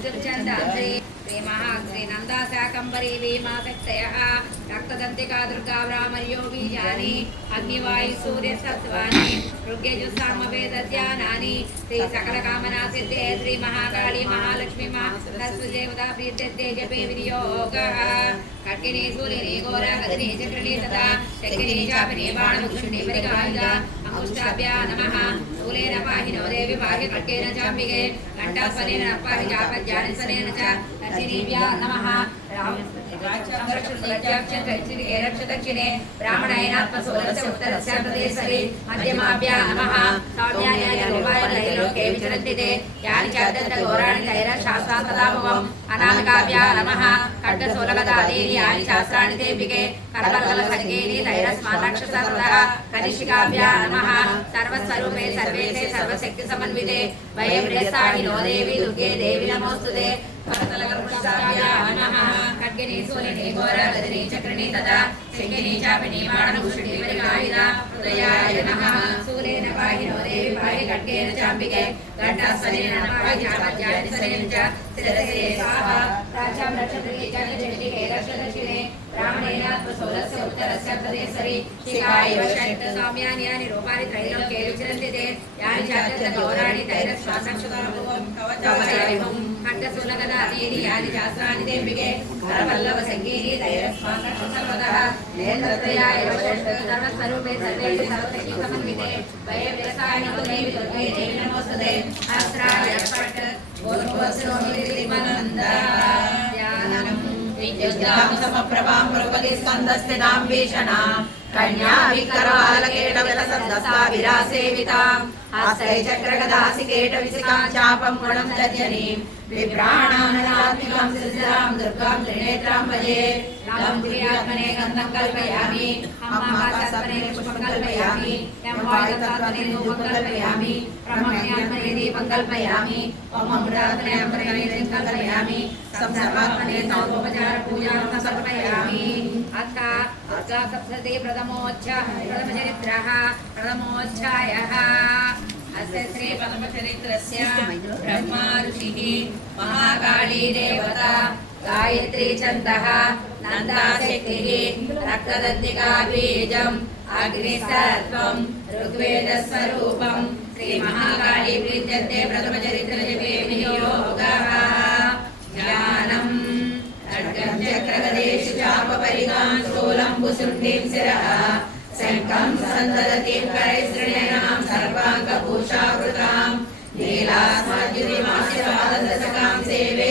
దుర్చందాంత్రి శ్రీ నందా శాకంబరీ రక్తదంతికా దుర్గా భ్రామర్యో బీజాని అగ్నివాయు సూర్య సత్వాని శ్రీ సకల కామనా సిద్ధే శ్రీ మహాలక్ష్మి జపే వినియోగ ఘోర గదిని చక్రిని తదా శక్తిని చాపిని బాణముక్షుని పరిగాయుధ पुष्टाभ्या नमः मूले न पाहि नो देवि पाहि कण्ठेन चाम्बिके कण्ठास्वनेन न पाहि जापज्ञानस्वनेन च रचिनीभ्या नमः रक्षदक्षिणे ब्राह्मणायनात्मसौरस्य उत्तरस्य प्रदेशरे मध्यमाभ्या नमः सौम्याय गोपाय त्रैलोक्ये विचरन्ति ते यानि च अत्यन्तघोराणि तैरशास्तां सदा भवम् అనాథకావ్యా నమ ఖడ్గసోలగదాదేవి ఆది శాస్త్రాణి దేవికే కరబర్గల ఖడ్గేని నైరస్మానక్షసర్వత కనిషికావ్యా నమ సర్వస్వరూపే సర్వేశే సర్వశక్తి సమన్వితే వయం రేసాహి నో దేవి దుర్గే దేవి నమోస్తుదే వరతల కృష్ణావ్యా నమ ఖడ్గిని సూలిని ఘోరగదిని చక్రిని తదా హృదయాయ నమః పాహినో దేవి పాహి ఖడ్గేన చాంబికే పాహి చ శిరసే స్వాహా రాజాం రక్షదక్షిణే ఉత్తరస్య ప్రదేశరి శిఖాయ సౌమ్యాని యాని రూపాని త్రైలోకే విచరంతి యాని గౌరాణి కవచం అదీని యాని శాస్త్రాని దేవికే కరవల్లవ సంగీని ధైర్యస్వాసక్షతః నేత్రత్రయాయ వషట్ సర్వస్వరూపే సర్వేషు సర్వశక్తి సమన్వితే వయ విరసాయన దేవి దుర్గే దేవి నమోస్తుతే అస్త్రాయ పట్ గోత్రోత్సవమి ధ్యానం సమప్రభాం మృగలి స్కందస్థితాం భీషణాం కన్యా వికరాలకేట విలసందస్తా విరాసేవితాం హస్తై చక్రగదాసి కేట విసికాం చాపం గుణం దర్జనీం విభ్రాణానాత్మికాం సిద్ధిరాం దుర్గాం త్రినేత్రాం భజే. లం త్రియాత్మనే वायुतत्त्वने रूपं कल्पयामि ब्रह्मण्यात्मने दीपं कल्पयामि ममुदात्मने अन्तरणे कल्पयामि संसर्वात्मने तौपचार पूजां समर्पयामि अथ अथ सप्तति प्रथमोऽध्यायः प्रथमचरित्रः प्रथमोऽध्यायः अस्य श्रीपद्मचरित्रस्य ब्रह्मा ऋषिः महाकाली देवता गायत्री छन्दः नन्दाशक्तिः रक्तदन्तिका बीजम् अग्निसत्त्वम् ఋగ్వేద స్వరూపం శ్రీ మహాకాళీ ప్రీత్యర్థే ప్రథమచరిత్ర జపే వినియోగः జ్ఞానం. ఖడ్గం చక్రగదేషు స్థూలం స్థూలంబుశృండిం శిరः. శంఖం సందదతిం కరైస్తృణీనాం సర్వాంగభూషావృతాం దశకాం సేవే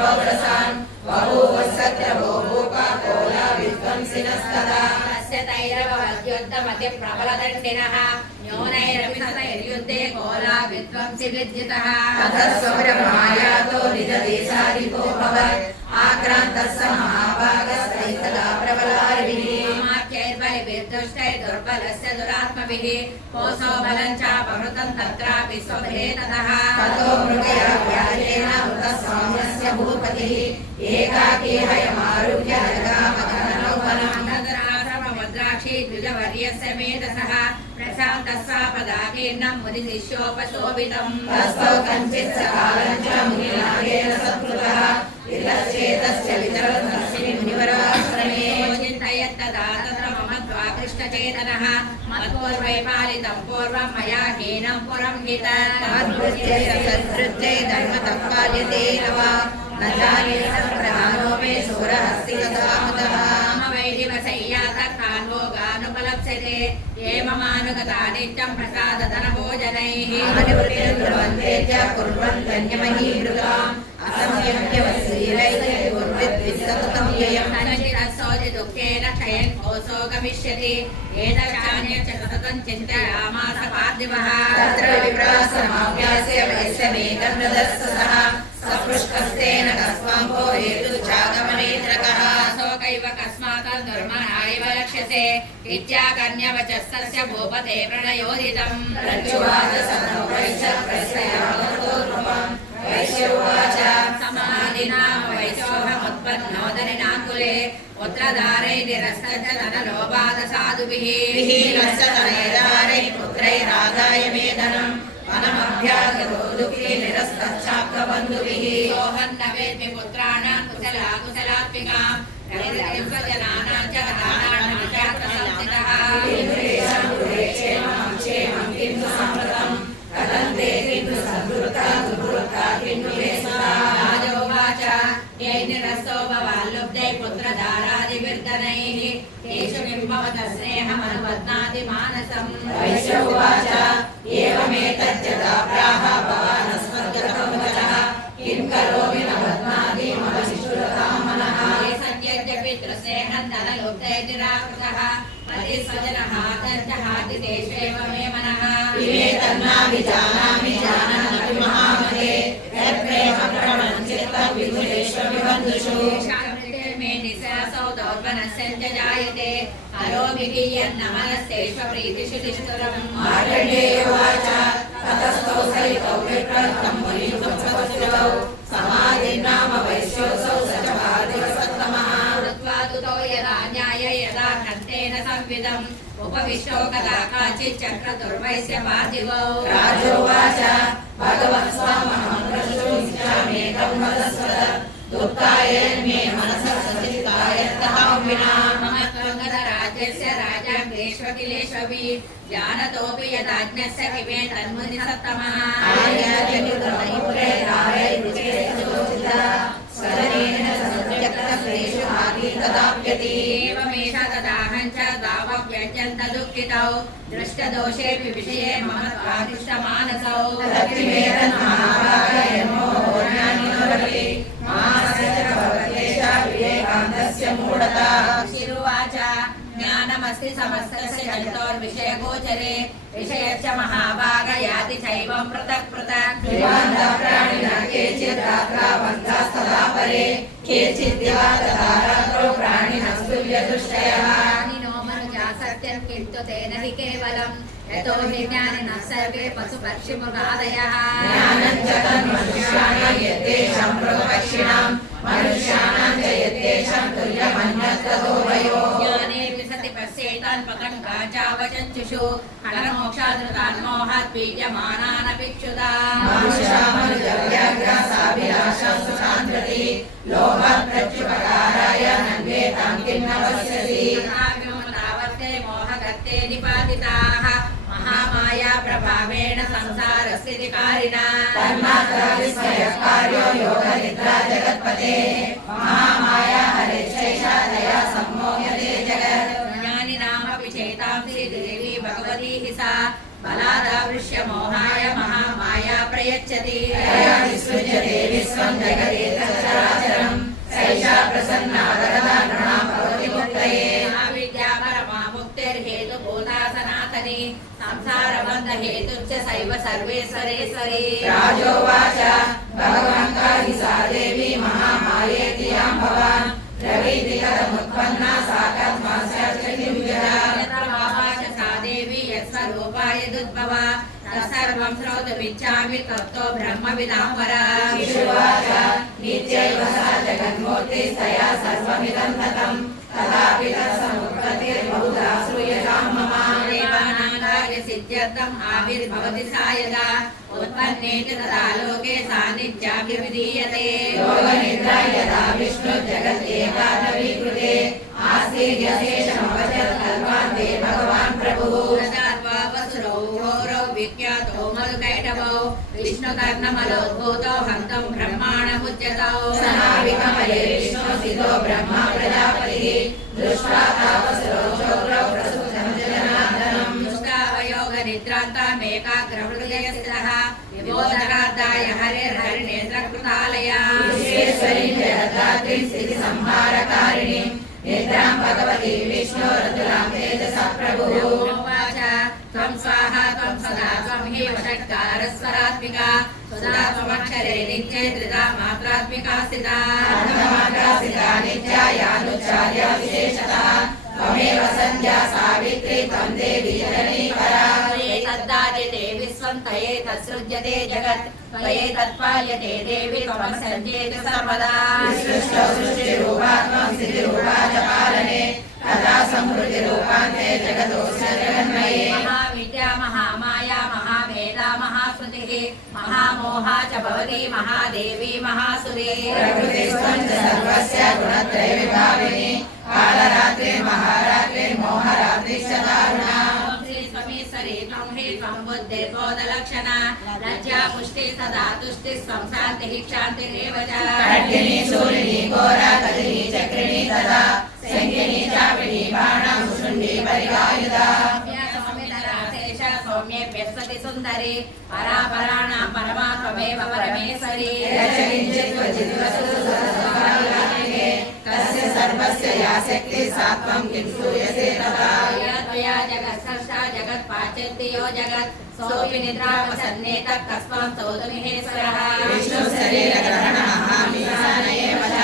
ప్రజాపుత్రాని పౌరసాన్ బహూవ సత్యభో భూపా కోలా విధ్వంసినస్తదా తస్య తైరవద్యుద్ధమతి ప్రబలదండినः న్యూనైరపి సతైర్యుద్ధే కోలా విద్వంసి విద్యుతः అధస్వబ్రహ్మాయాతో నిజదేశాదిపో భవత్ దుర్బలస్య దురాత్మభిः కోసో బలం చాపహృతం తత్రాపి స్వభే తతः తతో మృగయా వ్యాజేన వృతస్వామ్యస్య భూపతిः ఏకాకీ హయమారుహ్య జగామగనౌవనం భద్రాక్షి ద్విజవర్యస్య మేధసः ప్రశాంతస్వాపదాకీర్ణం ముని శిష్యోపశోభితం తస్తో కంచిత్ సకాలం చ మునినాగేన సత్కృతः కృష్ణచేతనः మత్పూర్వై పాలితం పూర్వం మయా హీనం పురం హిత తద్వృత్యై సద్వృత్యై ధర్మతః పాల్యతే నవ న జానే సంప్రదానో మే శూరహస్తి గతామతः మమ వైదివశయ్యాత కాన్వోగానుపలప్స్యతే ఏ మమానుగతా నిత్యం ప్రసాదధన భోజనైః అనువృత్తిర్ధ్రువంతే सुखेन क्षयन् कोऽसो गमिष्यति। एतच्चान्य च सततं चिन्तयामास पार्थिवः तत्र विप्रासमाभ्यास्य वैश्यमेकं ददस्स सः सपृष्टस्तेन कस्माम्भो हेतुश्चागमनेत्रकः शोकैव कस्मात् धर्मणायव लक्ष्यसे इत्याकन्यवचस्तस्य भूपते प्रणयोदितम् प्रत्युवाचसनोपैश्च प्रश्नयामतो नृपम् वैश्य उवाच समाधिना वैशोभमुत्पन्नोदनिनाङ्कुले पुत्रधारै निरस्तच धनलोभादसाधुभिः विहीनश्च तनयदारैः पुत्रैरादाय मे धनम् वनमभ्यागतो दुःखी निरस्तश्चाप्तबन्धुभिः सोऽहन्न वेद्मि पुत्राणां कुशला कुशलात्मिकाम् रविरतिं स्वजनानां च दानानां च पुत्रधारादिविर्धनैः तेषु किं भवत स्नेहमनुबध्नाति मानसम् वैश्य उवाच एवमेतज्जता प्राह भवानस्मद्गतं वचः किं करोमि न बध्नाति मम शिशुरतां मनः ये सत्यज्ञपि तृस्नेहं धनलुब्धै निराकृतः पतिस्वजनः तञ्जहाति तेष्वेव मे मनः इमे तन्नाभिजानामि जानन्नपि महामते यत्प्रेमप्रवणं चित्तं विधुरेष्वभिबन्धुषु येषामृते मे దౌర్వనస్యంత జాయతే అరోగియన్నమనస్తేష్వప్రీతిశుతిష్ఠురం మార్కండేయ వాచ తతస్థో రాజోవాచ భగవత్ స్వామహం ప్రశ్నో మే మనసః विना मम त्वङ्गदराज्यस्य राजाग्रेष्वकिलेष्वपि जानतोऽपि यदाज्ञस्य किमे तन्मुनिसत्तमः आर्याजनितमैपुरे रायैरुचेतोचिता स्वदनेन सत्यक्तक्लेषु आगीतदाप्यति एवमेष तदाहं च दावव्यजन्त दुःखितौ दृष्टदोषेऽपि विषये मम त्वादिष्टमानसौ विवेकान्तस्य मूढता शिरुवाच ज्ञानमस्ति समस्तस्य जन्तोर्विषयगोचरे विषयश्च महाभागयाति चैवं पृथक् पृथक् विवान्तप्राणिनः केचिद्रात्रावन्तास्तदा परे केचिद्दिवा तथा सत्यं किन्तु तेन हि केवलम् यतो हि ज्ञानिनः सर्वे पशुपक्षिमृगादयः ज्ञानं च तन्मनुष्याणां यत्तेषां मृगपक्षिणां मनुष्याणां च यत्तेषां तुल्यमन्यत्तदोभयो ज्ञानेऽपि सति पश्येतान् पतङ्गा चावचञ्चुषु हरमोक्षादृतान् मोहात् पीड्यमानानपि क्षुधा मानुषामनुजव्याघ्रासाभिलाषा सुशान्त्रति लोभात् प्रत्युपकाराय संसारस्थितिकारिणा तन्मात्रा विस्मयकार्यो योगनिद्रा जगत्पते महामाया हरिश्चैषा दया सम्मोह्यते जगत् ज्ञानिनामपि चेतांसि देवी भगवती हि सा बलादावृश्य मोहाय महामाया प्रयच्छति तया विसृज्यते विश्वं जगदेतच्चराचरं सैषा प्रसन्ना वरदा नृणां भवति मुक्तये संसारबन्धहेतुश्च सैव सर्वेश्वरेश्वरी राजोवाच भगवान् काहि सा देवी महामायेति यां भवान् रवीति कथमुत्पन्ना सा कथमास्याश्च किं व्यया यत्र भावाच सा देवी यत्स्वरूपाय दुद्भवा तत्सर्वं श्रोतुमिच्छामि तत्तो ब्रह्मविदां वरा शिशुवाच नित्यैव सा जगन्मूर्तिस्तया सर्वमिदं ततं तथापि तत्समुत्पत्तिर्बहुधा श्रूयतां సిద్ధ్యర్థం ఆవిర్భవతి సాయగా ఉత్పన్నే తదా లోకే యోగ నిద్ర యదా విష్ణు జగద్దేవానవీకృతే ఆశీర్యశేషమవచర్ కల్పాంతే భగవాన్ ప్రభువు సర్వాపసురౌ ఘోరౌ విఖ్యాతో మలుకైటవౌ విష్ణుకర్ణమలోద్భూతో హంతం బ్రహ్మాణముచ్యతౌ. సహావికమలే విష్ణు సిదో బ్రహ్మ ప్రజాపతి. దృష్ట్వా తాపసురౌ చౌర विबोधराधाय हरिर्हरिणेन्द्रकृतालया विश्वेश्वरीं जगदात्रीं स्थितिसंहारकारिणीं निद्रां भगवती विष्णोरतुलां तेजसः प्रभुः उवाच त्वं स्वाहा त्वं सदा त्वं हि वषट्कारस्वरात्मिका सदा त्वमक्षरे नित्ये त्रिधा मात्रात्मिका स्थिता अर्धमात्रासिता नित्यायानुचार्य विशेषतः त्वमेव सन्ध्या सावित्री त्वं देवी जननीपरा तद्दार्यते विश्वं तये तत्सृज्यते जगत् त्वये तत्पाल्यते देवि त्वं सञ्चेति सर्वदा विसृष्टौ सृष्टिरूपात्मं स्थितिरूपा च पालने तथा संहृतिरूपान्ते जगतोऽस्य जगन्मये महाविद्या महामाया महावेदा महास्मृतिः महामोहा च भवती महादेवी महासुरी प्रकृतिस्त्वं च सर्वस्य गुणत्रयविभाविनी कालरात्रे महारात्रे मोहरात्रिश्च दारुणा ॐ श्री स्वमीश्वरी त्वं हि त्वं बुद्धिर्बोधलक्षणा लज्जा पुष्टि सदा तुष्टि स्वं शान्तिः क्षान्तिरेव च खड्गिनी शूलिनी घोरा कलिनी चक्रिणी तथा शङ्किनी चापिनी बाणा मुशुण्डी परिगायुधा सौम्येश सौम्ये व्यस्वति सुन्दरी परापराणां परमा त्वमेव परमेश्वरी यच्चकिञ्चित् क्वचित् वस्तु सुरसुभाविलानिके तस्य सर्वस्य या जगत्सर्षा जगत्पाचैति यो जगत् सोऽपि निद्रापसन्नेत कस्मात् सौतमिहेश्वरः विष्णुशरीरग्रहणमहामिसानये वद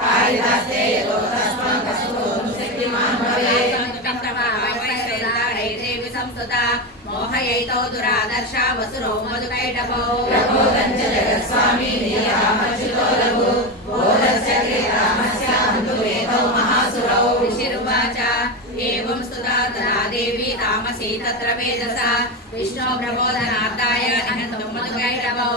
कालिदासे यतो तस्मात् कस्तुमान् भवेत् मोहयैतौ दुरादर्शा वसुरो मधुकैटभौ। जगत् నమో ప్రబోధనాథాయ నిహంతొమ్మదుగై నమో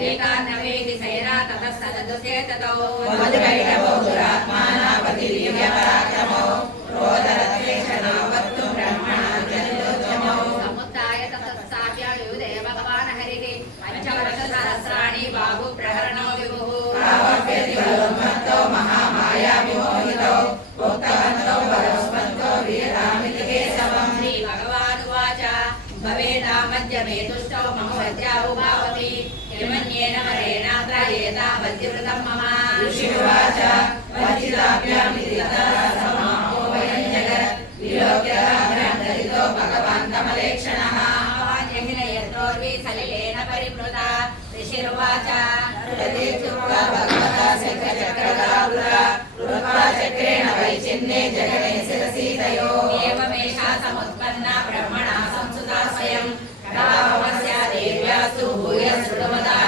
ఏకాన్నవేది శైరా తతస్తదృశే తతో మధురైన పరాక్రమో రోదరతి तावप्यतिबलोन्मत्तो महामाया विमोहितो उक्तवन्तो वरस्पन्तो वीरामिति केशवम् श्रीभगवानुवाच भवेदामद्यमे तुष्टौ मम वद्याहुभावपि किमन्येन वरेणात्र एतावद्यवृतं मम ऋषिरुवाच वचिताभ्यामिति ततः समाहो वयं जगत् विलोक्यताभ्यां दलितो भगवान् कमलेक्षणः चक्रेण वैचिन्ये जगने शिरसीतयो एवमेषा समुत्पन्ना ब्रह्मणा संसुता स्वयं कदापमस्या देव्यास्तु भूय शृणुमतामिदे